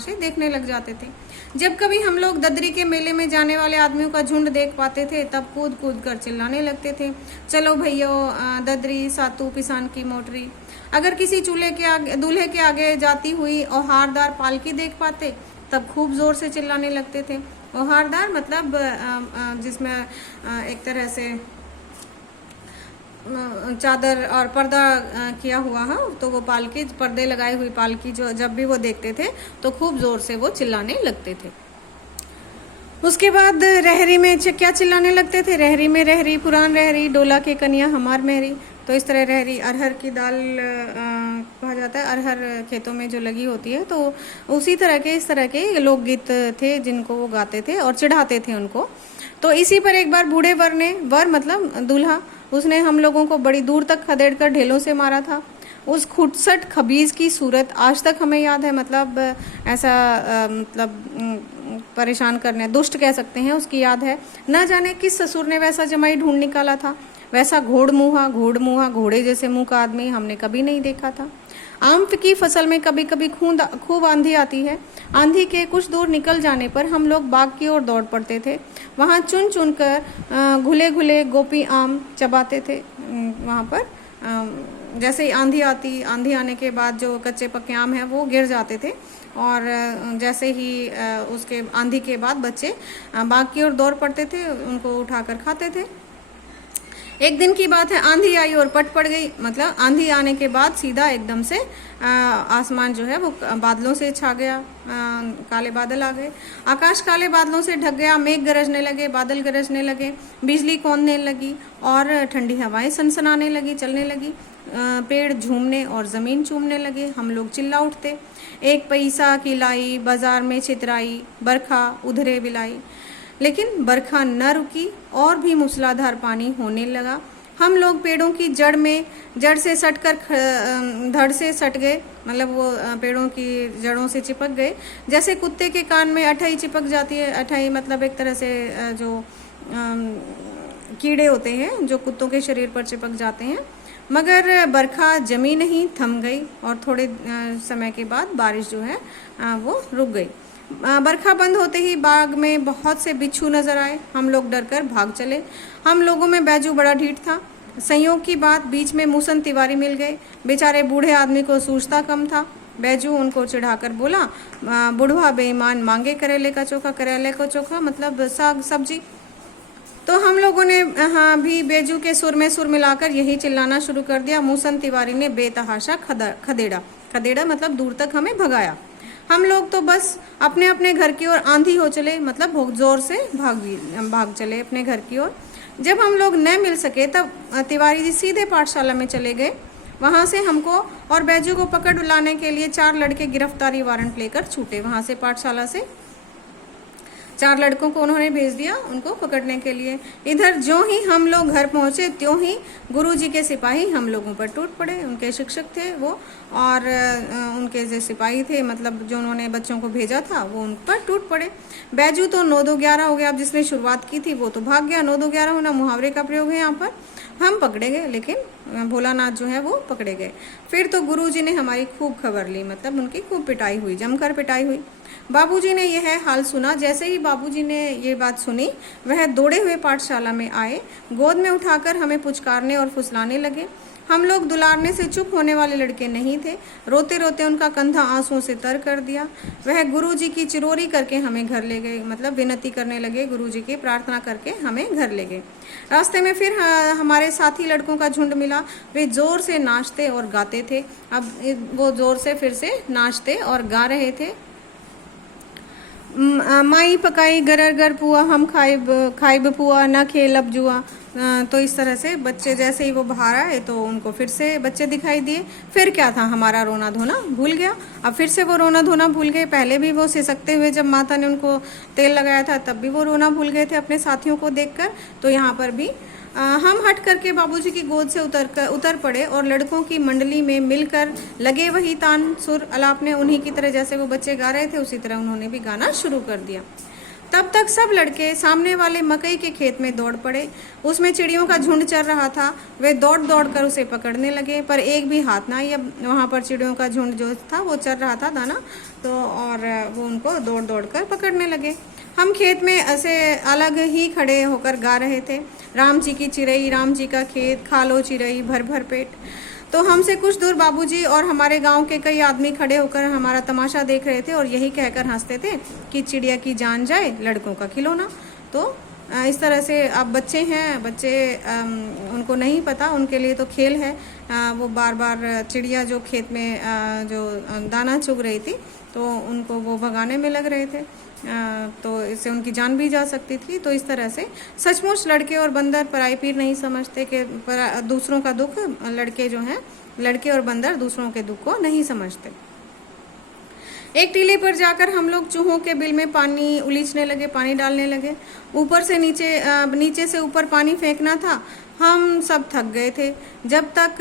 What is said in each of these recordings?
से देखने लग जाते थे। जब कभी हम लोग ददरी के मेले में जाने वाले आदमियों का झुंड देख पाते थे तब कूद कूद कर चिल्लाने लगते थे, चलो भैया ददरी सातू पिसान की मोटरी। अगर किसी चूल्हे के आगे दूल्हे के आगे जाती हुई औहारदार पालकी देख पाते तब खूब जोर से चिल्लाने लगते थे। औहारदार मतलब जिसमें एक तरह से चादर और पर्दा किया हुआ है, तो वो पालकी, पर्दे लगाई हुई पालकी जो जब भी वो देखते थे तो खूब जोर से वो चिल्लाने लगते थे। उसके बाद रहरी में क्या चिल्लाने लगते थे, रहरी में रहरी पुरान रहरी, डोला के कन्या हमार मेहरी। तो इस तरह रहरी अरहर की दाल कहा जाता है, अरहर खेतों में जो लगी होती है, तो उसी तरह के इस तरह के लोकगीत थे जिनको वो गाते थे और चिढ़ाते थे उनको। तो इसी पर एक बार बूढ़े वर ने, वर मतलब दूल्हा, उसने हम लोगों को बड़ी दूर तक खदेड़ कर ढेलों से मारा था। उस खुटसट खबीज की सूरत आज तक हमें याद है, मतलब ऐसा परेशान करने, दुष्ट कह सकते हैं, उसकी याद है। न जाने किस ससुर ने वैसा जमाई ढूंढ निकाला था। वैसा घोड़ मुँहा घोड़े जैसे मुंह का आदमी हमने कभी नहीं देखा था। आम की फसल में कभी कभी खूब आंधी आती है। आंधी के कुछ दूर निकल जाने पर हम लोग बाग की ओर दौड़ पड़ते थे। वहाँ चुन चुन कर घुले घुले गोपी आम चबाते थे। वहाँ पर जैसे ही आंधी आने के बाद जो कच्चे पक्के आम हैं वो गिर जाते थे, और जैसे ही उसके आंधी के बाद बच्चे बाग की ओर दौड़ पड़ते थे, उनको उठाकर खाते थे। एक दिन की बात है, आंधी आई और पट पड़ गई। मतलब आंधी आने के बाद सीधा एकदम से आसमान जो है वो बादलों से छा गया, काले बादल आ गए, आकाश काले बादलों से ढक गया, मेघ गरजने लगे, बादल गरजने लगे, बिजली कौंधने लगी और ठंडी हवाएं सनसनाने लगी, चलने लगी, पेड़ झूमने और ज़मीन चूमने लगे। हम लोग चिल्ला उठते, एक पैसा की लाई बाजार में छितराई, बरखा उधरे बिलाई। लेकिन बरखा न रुकी और भी मूसलाधार पानी होने लगा। हम लोग पेड़ों की जड़ से सटकर धड़ से सट गए, मतलब वो पेड़ों की जड़ों से चिपक गए, जैसे कुत्ते के कान में अठई चिपक जाती है। अठई मतलब एक तरह से जो कीड़े होते हैं जो कुत्तों के शरीर पर चिपक जाते हैं। मगर बरखा जमी नहीं, थम गई, और थोड़े समय के बाद बारिश जो है वो रुक गई। बरखा बंद होते ही बाग में बहुत से बिच्छू नजर आए। हम लोग डरकर भाग चले। हम लोगों में बैजू बड़ा ढीठ था। संयोग की बात, बीच में मूसन तिवारी मिल गए। बेचारे बूढ़े आदमी को सूझता कम था। बैजू उनको चिढ़ाकर बोला, बुढ़वा बेईमान, मांगे करेले का चोखा। करेले का चोखा मतलब साग सब्जी। तो हम लोगों ने भी बेजू के सुर में सुर मिलाकर यही चिल्लाना शुरू कर दिया। मूसन तिवारी ने बेतहाशा खदेड़ा मतलब दूर तक हमें भगाया। हम लोग तो बस अपने अपने घर की ओर आंधी हो चले, मतलब बहुत जोर से भाग चले अपने घर की ओर। जब हम लोग न मिल सके तब तिवारी जी सीधे पाठशाला में चले गए। वहाँ से हमको और बैजू को पकड़ लाने के लिए 4 लड़के गिरफ्तारी वारंट लेकर छूटे। वहाँ से पाठशाला से 4 लड़कों को उन्होंने भेज दिया उनको पकड़ने के लिए। इधर जो ही हम लोग घर पहुंचे त्यों ही गुरुजी के सिपाही हम लोगों पर टूट पड़े। उनके शिक्षक थे वो, और उनके जो सिपाही थे, मतलब जो उन्होंने बच्चों को भेजा था, वो उन पर टूट पड़े। बैजू तो 9-2-11 हो गया। अब जिसने शुरुआत की थी वो तो भाग गया। 9-2-11 होना मुहावरे का प्रयोग है यहाँ पर। हम पकड़े गए, लेकिन भोलानाथ जो है वो पकड़े गए। फिर तो गुरुजी ने हमारी खूब खबर ली, मतलब उनकी खूब पिटाई हुई, जमकर पिटाई हुई। बाबूजी ने यह हाल सुना। जैसे ही बाबूजी ने ये बात सुनी, वह दौड़े हुए पाठशाला में आए, गोद में उठाकर हमें पुचकारने और फुसलाने लगे। हम लोग दुलारने से चुप होने वाले लड़के नहीं थे। रोते रोते उनका कंधा आंसुओं से तर कर दिया। वह गुरुजी की चिरोरी करके हमें घर ले गए, मतलब विनती करने लगे गुरुजी की, प्रार्थना करके हमें घर ले गए। रास्ते में फिर हमारे साथी लड़कों का झुंड मिला। वे जोर से नाचते और गाते थे। अब वो जोर से फिर से नाचते और गा रहे थे। माई पकाई गरर गर पुआ, हम खाइब पुआ, न खेलब जुआ। तो इस तरह से बच्चे जैसे ही वो बाहर आए तो उनको फिर से बच्चे दिखाई दिए। फिर क्या था, हमारा रोना धोना भूल गया। अब फिर से वो रोना धोना भूल गए। पहले भी वो सिसकते हुए जब माता ने उनको तेल लगाया था तब भी वो रोना भूल गए थे अपने साथियों को देखकर। तो यहाँ पर भी हम हट करके बाबूजी की गोद से उतर पड़े और लड़कों की मंडली में मिलकर लगे वही तान सुर अलापने। उन्हीं की तरह जैसे वो बच्चे गा रहे थे उसी तरह उन्होंने भी गाना शुरू कर दिया। तब तक सब लड़के सामने वाले मकई के खेत में दौड़ पड़े। उसमें चिड़ियों का झुंड चल रहा था। वे दौड़ दौड़ कर उसे पकड़ने लगे, पर एक भी हाथ ना आई। अब वहाँ पर चिड़ियों का झुंड जो था वो चल रहा था दाना, तो और वो उनको दौड़ दौड़ कर पकड़ने लगे। हम खेत में ऐसे अलग ही खड़े होकर गा रहे थे, राम जी की चिरई, राम जी का खेत, खा लो चिरई भर भर पेट। तो हमसे कुछ दूर बाबूजी और हमारे गांव के कई आदमी खड़े होकर हमारा तमाशा देख रहे थे और यही कहकर हंसते थे कि चिड़िया की जान जाए लड़कों का खिलौना। तो इस तरह से अब बच्चे हैं, बच्चे उनको नहीं पता, उनके लिए तो खेल है। वो बार बार चिड़िया जो खेत में जो दाना चुग रही थी तो उनको वो भगाने में लग रहे थे, तो इससे उनकी जान भी जा सकती थी। तो इस तरह से सचमुच लड़के और बंदर पराई पीर नहीं समझते कि दूसरों का दुख, लड़के जो हैं, लड़के और बंदर दूसरों के दुख को नहीं समझते। एक टीले पर जाकर हम लोग चूहों के बिल में पानी उलीचने लगे, पानी डालने लगे। ऊपर से नीचे, नीचे से ऊपर पानी फेंकना था। हम सब थक गए थे जब तक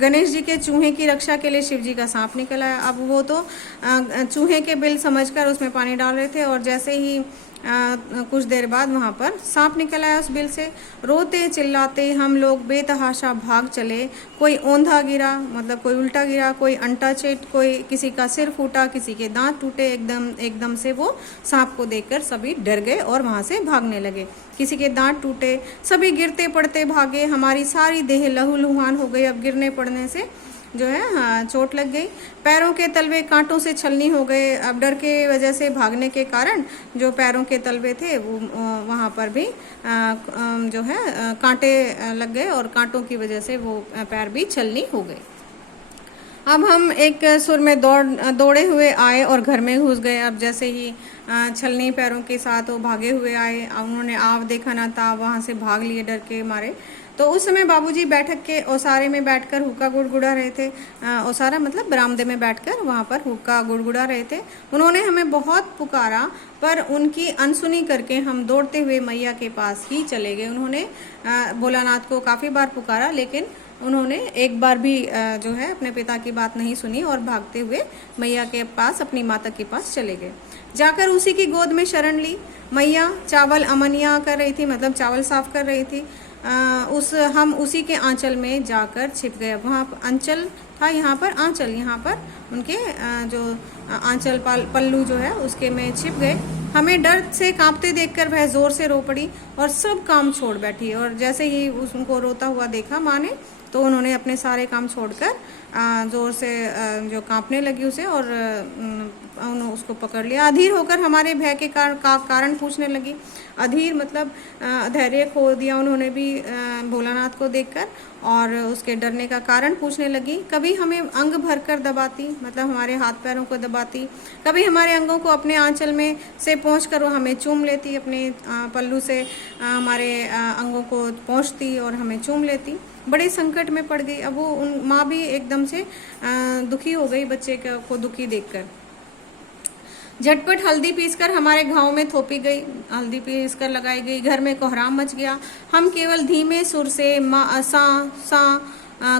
गणेश जी के चूहे की रक्षा के लिए शिव जी का सांप निकल आया। अब वो तो चूहे के बिल समझकर उसमें पानी डाल रहे थे और जैसे ही कुछ देर बाद वहाँ पर सांप निकल आया उस बिल से। रोते चिल्लाते हम लोग बेतहाशा भाग चले। कोई औंधा गिरा, मतलब कोई उल्टा गिरा, कोई अंटा चेट, कोई किसी का सिर फूटा, किसी के दांत टूटे। एकदम से वो सांप को देखकर सभी डर गए और वहाँ से भागने लगे। किसी के दांत टूटे, सभी गिरते पड़ते भागे। हमारी सारी देह लहूलुहान हो गई। अब गिरने पड़ने से जो है चोट लग गई। पैरों के तलवे कांटों से छलनी हो गए। अब डर के वजह से भागने के कारण जो पैरों के तलवे थे वो वहाँ पर भी जो है कांटे लग गए और कांटों की वजह से वो पैर भी छलनी हो गए। अब हम एक सुर में दौड़े हुए आए और घर में घुस गए। अब जैसे ही छलनी पैरों के साथ वो भागे हुए आए, उन्होंने आव देखा ना था, वहाँ से भाग लिए डर के मारे। तो उस समय बाबूजी बैठक के ओसारे में बैठकर हुक्का गुड़गुड़ा रहे थे। ओसारा मतलब बरामदे में बैठकर वहाँ पर हुक्का गुड़गुड़ा रहे थे। उन्होंने हमें बहुत पुकारा, पर उनकी अनसुनी करके हम दौड़ते हुए मैया के पास ही चले गए। उन्होंने भोलानाथ को काफ़ी बार पुकारा, लेकिन उन्होंने एक बार भी जो है अपने पिता की बात नहीं सुनी और भागते हुए मैया के पास, अपनी माता के पास चले गए। जाकर उसी की गोद में शरण ली। मैया चावल अमनिया कर रही थी, मतलब चावल साफ कर रही थी। हम उसी के आंचल में जाकर छिप गए। वहाँ अंचल था, यहाँ पर आंचल, यहाँ पर उनके जो आंचल पल्लू जो है उसके में छिप गए। हमें डर से कांपते देखकर वह जोर से रो पड़ी और सब काम छोड़ बैठी। और जैसे ही उनको रोता हुआ देखा माँ ने, तो उन्होंने अपने सारे काम छोड़कर जोर से जो कांपने लगी उसे और उन्होंने उसको पकड़ लिया। अधीर होकर हमारे भय के कारण पूछने लगी। अधीर मतलब धैर्य खो दिया उन्होंने भी भोलानाथ को देखकर और उसके डरने का कारण पूछने लगी। कभी हमें अंग भरकर दबाती, मतलब हमारे हाथ पैरों को दबाती, कभी हमारे अंगों को अपने आंचल में से पहुँचकर वो हमें चूम लेती, अपने पल्लू से हमारे अंगों को पहुँचती और हमें चूम लेती। बड़े संकट में पड़ गई। अब वो माँ भी एकदम से दुखी हो गई बच्चे को दुखी देखकर। झटपट हल्दी पीसकर हमारे घाव में थोपी गई, हल्दी पीसकर लगाई गई। घर में कोहराम मच गया। हम केवल धीमे सुर से माँ सा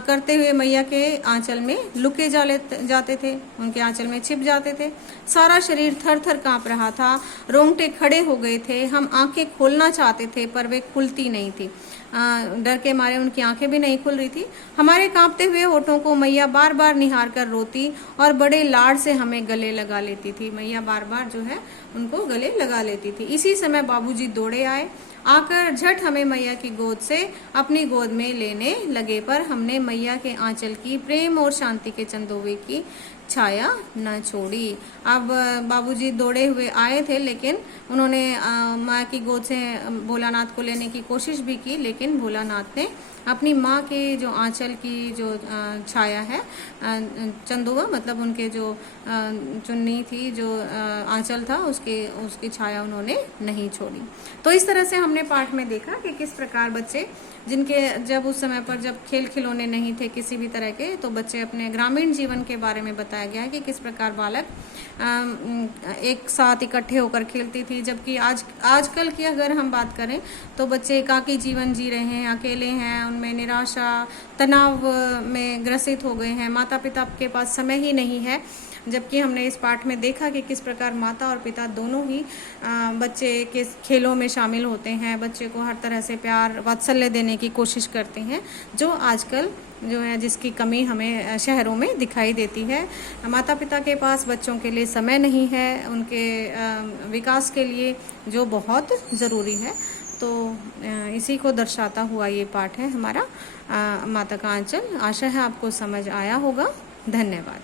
करते हुए मैया के आंचल में लुके जाते थे, उनके आंचल में छिप जाते थे। सारा शरीर थर थर काँप रहा था, रोंगटे खड़े हो गए थे। हम आंखें खोलना चाहते थे पर वे खुलती नहीं थी। डर के मारे उनकी आंखें भी नहीं खुल रही थी। हमारे कांपते हुए होठों को मैया बार बार निहार कर रोती और बड़े लाड से हमें गले लगा लेती थी। मैया बार बार जो है उनको गले लगा लेती थी। इसी समय बाबूजी दौड़े आए, आकर झट हमें मैया की गोद से अपनी गोद में लेने लगे। पर हमने मैया के आंचल की प्रेम और शांति के चंदोवे की छाया न छोड़ी। अब बाबूजी दौड़े हुए आए थे, लेकिन उन्होंने माँ की गोद से भोलानाथ को लेने की कोशिश भी की, लेकिन भोलानाथ ने अपनी माँ के जो आंचल की जो छाया है, चंदोवा मतलब उनके जो चुन्नी थी, जो आंचल था, उसकी छाया उन्होंने नहीं छोड़ी। तो इस तरह से हमने पाठ में देखा कि किस प्रकार बच्चे जिनके जब उस समय पर जब खेल खिलौने नहीं थे किसी भी तरह के, तो बच्चे अपने ग्रामीण जीवन के बारे में बताया गया है कि किस प्रकार बालक एक साथ इकट्ठे होकर खेलती थी। जबकि आजकल की अगर हम बात करें तो बच्चे एकाकी जीवन जी रहे हैं, अकेले हैं, उनमें निराशा, तनाव में ग्रसित हो गए हैं, माता पिता के पास समय ही नहीं है जबकि हमने इस पाठ में देखा कि किस प्रकार माता और पिता दोनों ही बच्चे के खेलों में शामिल होते हैं, बच्चे को हर तरह से प्यार वात्सल्य देने की कोशिश करते हैं, जो आजकल जो है जिसकी कमी हमें शहरों में दिखाई देती है। माता पिता के पास बच्चों के लिए समय नहीं है, उनके विकास के लिए, जो बहुत ज़रूरी है। तो इसी को दर्शाता हुआ ये पाठ है हमारा माता का आंचल। आशा है आपको समझ आया होगा। धन्यवाद।